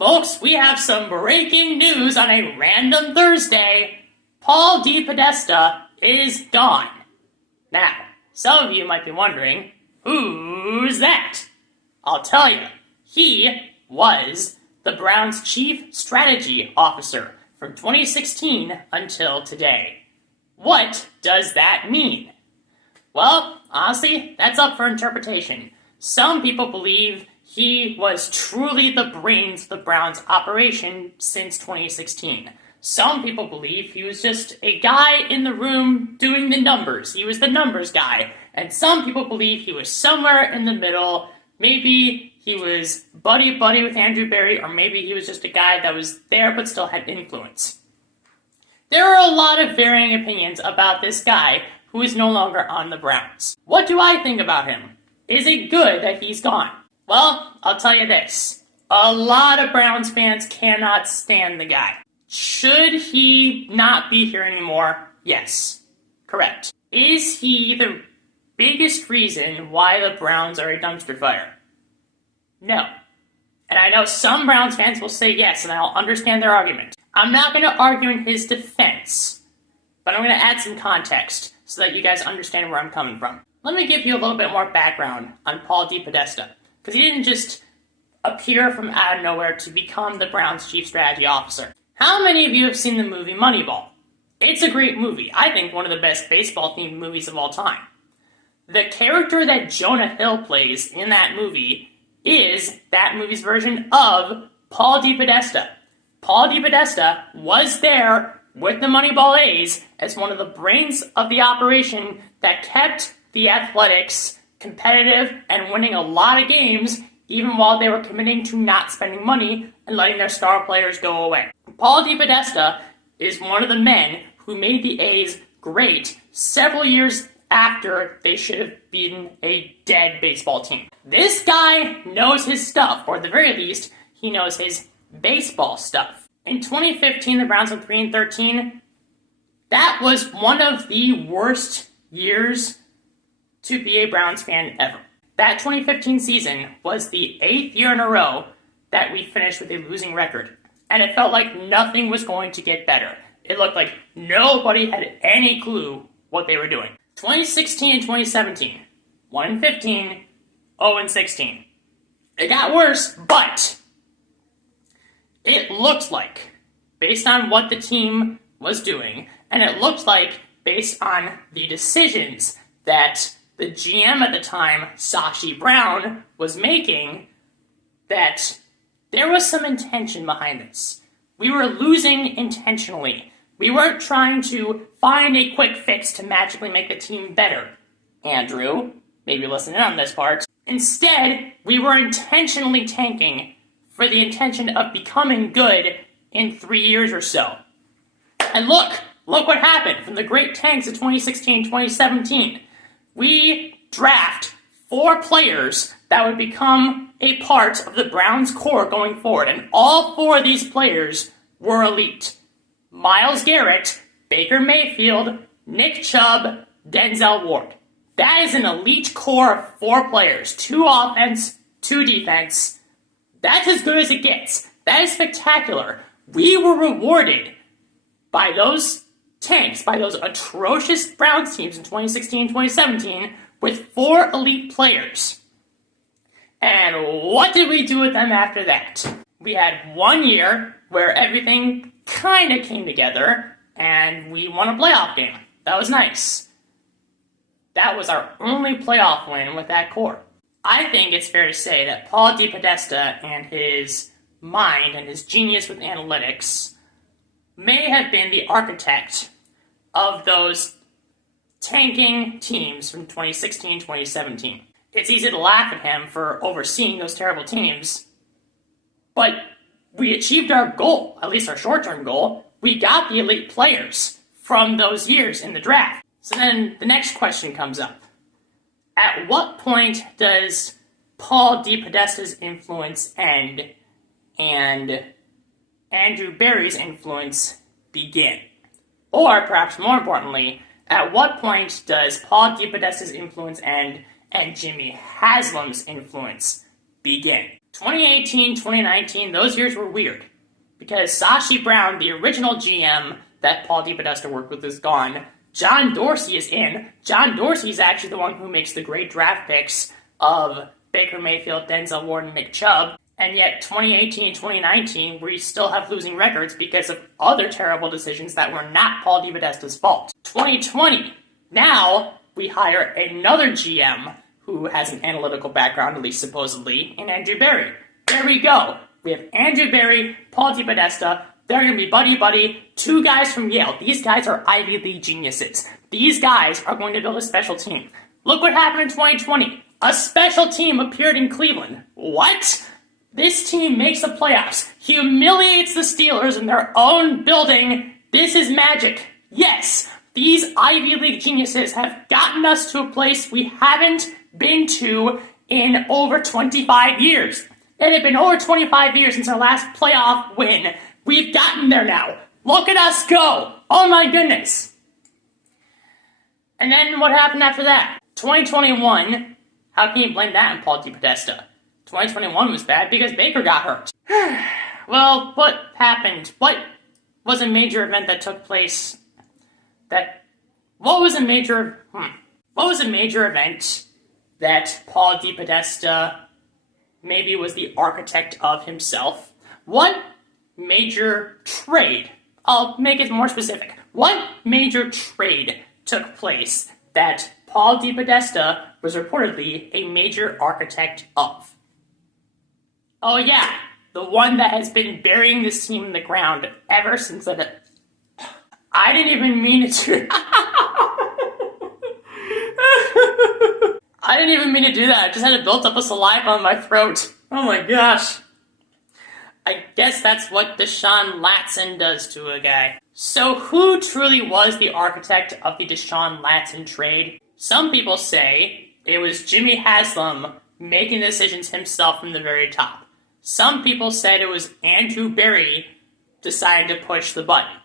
Folks, we have some breaking news on a random Thursday. Paul DePodesta is gone. Now, some of you might be wondering, who's that? I'll tell you, he was the Browns' chief strategy officer from 2016 until today. What does that mean? Well, honestly, that's up for interpretation. Some people believe he was truly the brains of the Browns' operation since 2016. Some people believe he was just a guy in the room doing the numbers. He was the numbers guy. And some people believe he was somewhere in the middle. Maybe he was buddy-buddy with Andrew Berry, or maybe he was just a guy that was there but still had influence. There are a lot of varying opinions about this guy who is no longer on the Browns. What do I think about him? Is it good that he's gone? Well, I'll tell you this. A lot of Browns fans cannot stand the guy. Should he not be here anymore? Yes. Correct. Is he the biggest reason why the Browns are a dumpster fire? No. And I know some Browns fans will say yes, and I'll understand their argument. I'm not going to argue in his defense, but I'm going to add some context so that you guys understand where I'm coming from. Let me give you a little bit more background on Paul DePodesta, because he didn't just appear from out of nowhere to become the Browns' chief strategy officer. How many of you have seen the movie Moneyball? It's a great movie. I think one of the best baseball-themed movies of all time. The character that Jonah Hill plays in that movie is that movie's version of Paul DePodesta. Paul DePodesta was there with the Moneyball A's as one of the brains of the operation that kept the Athletics competitive and winning a lot of games, even while they were committing to not spending money and letting their star players go away. Paul DePodesta is one of the men who made the A's great several years after they should have been a dead baseball team. This guy knows his stuff, or at the very least, he knows his baseball stuff. In 2015, the Browns went 3-13. That was one of the worst years to be a Browns fan ever. That 2015 season was the 8th year in a row that we finished with a losing record. And it felt like nothing was going to get better. It looked like nobody had any clue what they were doing. 2016 and 2017, 1-15, 0-16. It got worse, but it looked like, based on what the team was doing, and it looked like, based on the decisions that the GM at the time, Sashi Brown, was making, that there was some intention behind this. We were losing intentionally. We weren't trying to find a quick fix to magically make the team better. Andrew, maybe listen in on this part. Instead, we were intentionally tanking for the intention of becoming good in 3 years or so. And look what happened from the great tanks of 2016-2017. We draft 4 players that would become a part of the Browns' core going forward, and all 4 of these players were elite. Myles Garrett, Baker Mayfield, Nick Chubb, Denzel Ward. That is an elite core of 4 players. 2 offense, 2 defense. That's as good as it gets. That is spectacular. We were rewarded by those tanks, by those atrocious Browns teams in 2016 and 2017 with 4 elite players. And what did we do with them after that? We had 1 year where everything kind of came together and we won a playoff game. That was nice. That was our only playoff win with that core. I think it's fair to say that Paul DePodesta and his mind and his genius with analytics may have been the architect of those tanking teams from 2016-2017. It's easy to laugh at him for overseeing those terrible teams, but we achieved our goal, at least our short-term goal. We got the elite players from those years in the draft. So then the next question comes up. At what point does Paul DePodesta's influence end and Andrew Berry's influence begin? Or perhaps more importantly, at what point does Paul DePodesta's influence end and Jimmy Haslam's influence begin? 2018, 2019, those years were weird. Because Sashi Brown, the original GM that Paul DePodesta worked with, is gone. John Dorsey is in. John Dorsey is actually the one who makes the great draft picks of Baker Mayfield, Denzel Ward, and Nick Chubb. And yet 2018, 2019, we still have losing records because of other terrible decisions that were not Paul DePodesta's fault. 2020, now we hire another GM who has an analytical background, at least supposedly, in Andrew Berry. There we go. We have Andrew Berry, Paul DePodesta. They're going to be buddy-buddy. Two guys from Yale. These guys are Ivy League geniuses. These guys are going to build a special team. Look what happened in 2020. A special team appeared in Cleveland. What? This team makes the playoffs, humiliates the Steelers in their own building. This is magic. Yes, these Ivy League geniuses have gotten us to a place we haven't been to in over 25 years. It had been over 25 years since our last playoff win. We've gotten there now. Look at us go. Oh my goodness. And then what happened after that? 2021, how can you blame that on Paul DePodesta? 2021 was bad because Baker got hurt. Well, what happened? What was a major event that took place what was a major event that Paul DePodesta maybe was the architect of himself? What major trade? I'll make it more specific. What major trade took place that Paul DePodesta was reportedly a major architect of? Oh yeah, the one that has been burying this team in the ground ever since I didn't even mean it to. I didn't even mean to do that. I just had to build up a saliva on my throat. Oh my gosh. I guess that's what Deshaun Watson does to a guy. So who truly was the architect of the Deshaun Watson trade? Some people say it was Jimmy Haslam making the decisions himself from the very top. Some people said it was Andrew Berry deciding to push the button.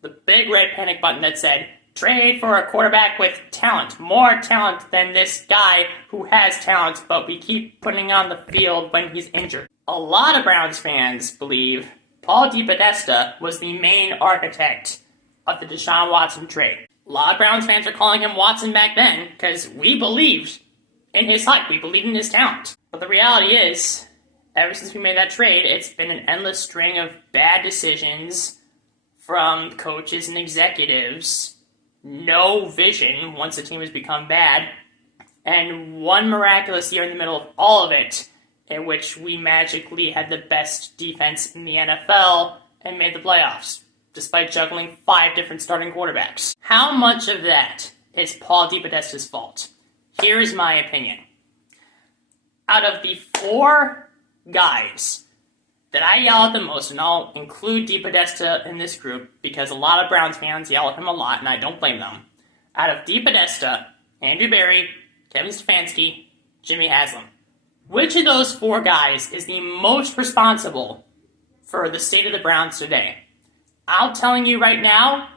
The big red panic button that said, trade for a quarterback with talent. More talent than this guy who has talent, but we keep putting on the field when he's injured. A lot of Browns fans believe Paul DePodesta was the main architect of the Deshaun Watson trade. A lot of Browns fans are calling him Watson back then because we believed in his hype. We believed in his talent. But the reality is, ever since we made that trade, it's been an endless string of bad decisions from coaches and executives, no vision once the team has become bad, and one miraculous year in the middle of all of it, in which we magically had the best defense in the NFL and made the playoffs, despite juggling 5 different starting quarterbacks. How much of that is Paul DePodesta's fault? Here's my opinion. Out of the 4 guys that I yell at the most, and I'll include DePodesta in this group because a lot of Browns fans yell at him a lot, and I don't blame them. Out of DePodesta, Andrew Berry, Kevin Stefanski, Jimmy Haslam, which of those 4 guys is the most responsible for the state of the Browns today? I'm telling you right now,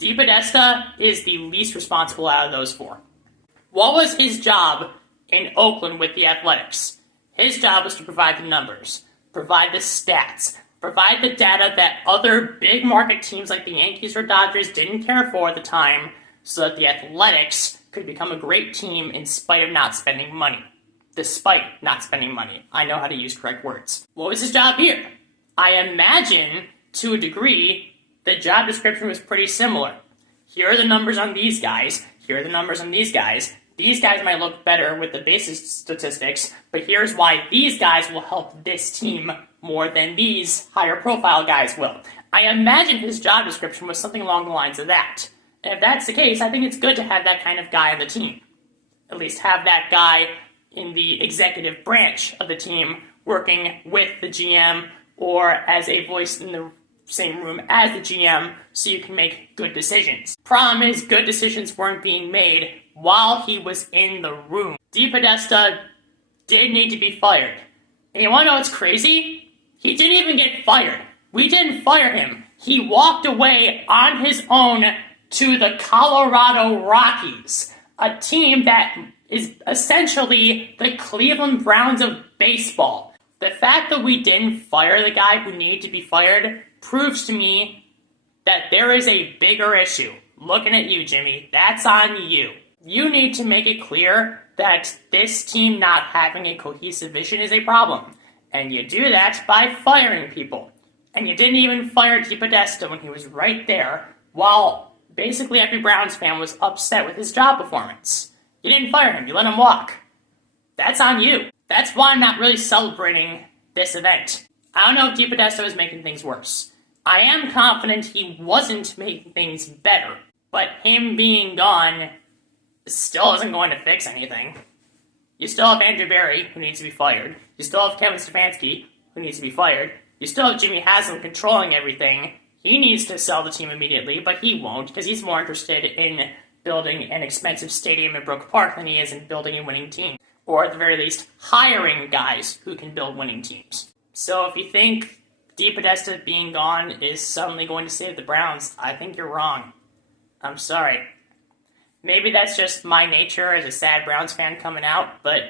DePodesta is the least responsible out of those 4. What was his job in Oakland with the Athletics? His job was to provide the numbers, provide the stats, provide the data that other big market teams like the Yankees or Dodgers didn't care for at the time, so that the Athletics could become a great team in spite of not spending money. Despite not spending money. I know how to use correct words. What was his job here? I imagine, to a degree, the job description was pretty similar. Here are the numbers on these guys. Here are the numbers on these guys. These guys might look better with the basic statistics, but here's why these guys will help this team more than these higher profile guys will. I imagine his job description was something along the lines of that. And if that's the case, I think it's good to have that kind of guy on the team. At least have that guy in the executive branch of the team working with the GM or as a voice in the same room as the GM so you can make good decisions. Problem is, good decisions weren't being made while he was in the room. DePodesta did need to be fired. And you want to know what's crazy? He didn't even get fired. We didn't fire him. He walked away on his own to the Colorado Rockies, a team that is essentially the Cleveland Browns of baseball. The fact that we didn't fire the guy who needed to be fired proves to me that there is a bigger issue. Looking at you, Jimmy, that's on you. You need to make it clear that this team not having a cohesive vision is a problem. And you do that by firing people. And you didn't even fire DePodesta when he was right there, while basically every Browns fan was upset with his job performance. You didn't fire him, you let him walk. That's on you. That's why I'm not really celebrating this event. I don't know if DePodesta was making things worse. I am confident he wasn't making things better. But him being gone still isn't going to fix anything. You still have Andrew Berry, who needs to be fired. You still have Kevin Stefanski, who needs to be fired. You still have Jimmy Haslam controlling everything. He needs to sell the team immediately, but he won't, because he's more interested in building an expensive stadium in Brook Park than he is in building a winning team. Or at the very least, hiring guys who can build winning teams. So if you think DePodesta being gone is suddenly going to save the Browns, I think you're wrong. I'm sorry. Maybe that's just my nature as a sad Browns fan coming out, but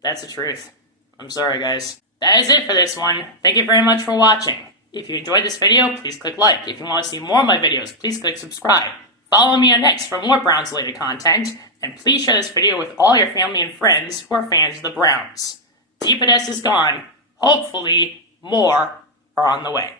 that's the truth. I'm sorry, guys. That is it for this one. Thank you very much for watching. If you enjoyed this video, please click like. If you want to see more of my videos, please click subscribe. Follow me on X for more Browns-related content, and please share this video with all your family and friends who are fans of the Browns. DePodesta is gone. Hopefully, more are on the way.